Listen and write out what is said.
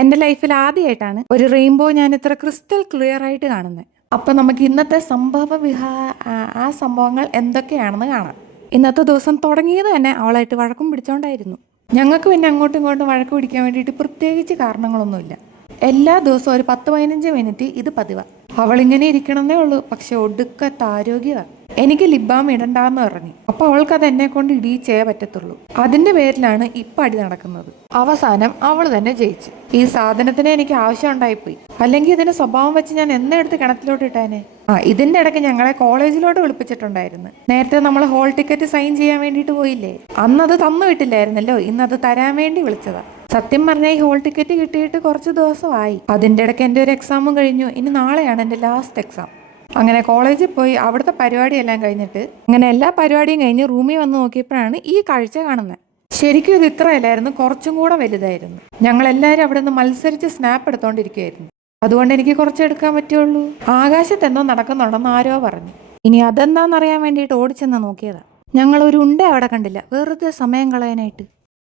എൻ്റെ ലൈഫിൽ ആദ്യമായിട്ടാണ് ഒരു റെയിൻബോ ഞാൻ ഇത്ര ക്രിസ്റ്റൽ ക്ലിയർ ആയിട്ട് കാണുന്നത്. അപ്പം നമുക്ക് ഇന്നത്തെ ആ സംഭവങ്ങൾ എന്തൊക്കെയാണെന്ന് കാണാം. ഇന്നത്തെ ദിവസം തുടങ്ങിയത് തന്നെ അവളായിട്ട് വഴക്കും പിടിച്ചോണ്ടായിരുന്നു. ഞങ്ങൾക്ക് പിന്നെ അങ്ങോട്ടും ഇങ്ങോട്ടും വഴക്ക് പിടിക്കാൻ വേണ്ടിയിട്ട് പ്രത്യേകിച്ച് കാരണങ്ങളൊന്നുമില്ല. എല്ലാ ദിവസവും ഒരു 10-15 മിനിറ്റ് ഇത് പതിവാണ്. അവളിങ്ങനെ ഇരിക്കണമെന്നേ ഉള്ളൂ, പക്ഷെ ഒടുക്കത്തെ ആരോഗ്യമാണ്. എനിക്ക് ലിബാം ഇടണ്ടാന്ന് പറഞ്ഞു. അപ്പൊ അവൾക്ക് അത് എന്നെ കൊണ്ട് ഇടിയിച്ചേ പറ്റത്തുള്ളൂ. അതിന്റെ പേരിലാണ് ഇപ്പം അടി നടക്കുന്നത്. അവസാനം അവൾ തന്നെ ജയിച്ചു. ഈ സാധനത്തിന് എനിക്ക് ആവശ്യം ഉണ്ടായിപ്പോയി, അല്ലെങ്കിൽ ഇതിന്റെ സ്വഭാവം വെച്ച് ഞാൻ എന്നെടുത്ത് കിണറ്റിലോട്ട് ഇട്ടേനെ. ഇതിന്റെ ഇടയ്ക്ക് ഞങ്ങളെ കോളേജിലോട്ട് വിളിപ്പിച്ചിട്ടുണ്ടായിരുന്നു. നേരത്തെ നമ്മൾ ഹോൾ ടിക്കറ്റ് സൈൻ ചെയ്യാൻ വേണ്ടിയിട്ട് പോയില്ലേ, അന്നത് തന്നു വിട്ടില്ലായിരുന്നല്ലോ, ഇന്നത് തരാൻ വേണ്ടി വിളിച്ചതാ. സത്യം പറഞ്ഞാൽ ഈ ഹോൾ ടിക്കറ്റ് കിട്ടിയിട്ട് കുറച്ച് ദിവസമായി. അതിന്റെ ഇടയ്ക്ക് എൻ്റെ ഒരു എക്സാമും കഴിഞ്ഞു. ഇനി നാളെയാണ് എൻ്റെ ലാസ്റ്റ് എക്സാം. അങ്ങനെ കോളേജിൽ പോയി അവിടുത്തെ പരിപാടിയെല്ലാം കഴിഞ്ഞിട്ട് അങ്ങനെ എല്ലാ പരിപാടിയും കഴിഞ്ഞ് റൂമിൽ വന്ന് നോക്കിയപ്പോഴാണ് ഈ കാഴ്ച കാണുന്നത്. ശരിക്കും ഇത് ഇത്രയല്ലായിരുന്നു, കുറച്ചും കൂടെ വലുതായിരുന്നു. ഞങ്ങളെല്ലാവരും അവിടെ നിന്ന് മത്സരിച്ച് സ്നാപ്പ് എടുത്തോണ്ടിരിക്കുകയായിരുന്നു. അതുകൊണ്ട് എനിക്ക് കുറച്ചെടുക്കാൻ പറ്റുള്ളൂ. ആകാശത്ത് എന്തോ നടക്കുന്നുണ്ടെന്ന് ആരോ പറഞ്ഞു. ഇനി അതെന്താണെന്നറിയാൻ വേണ്ടിയിട്ട് ഓടിച്ചെന്ന് നോക്കിയതാ. ഞങ്ങൾ ഒരു ഉണ്ട അവിടെ കണ്ടില്ല, വെറുതെ സമയം കളയാനായിട്ട്.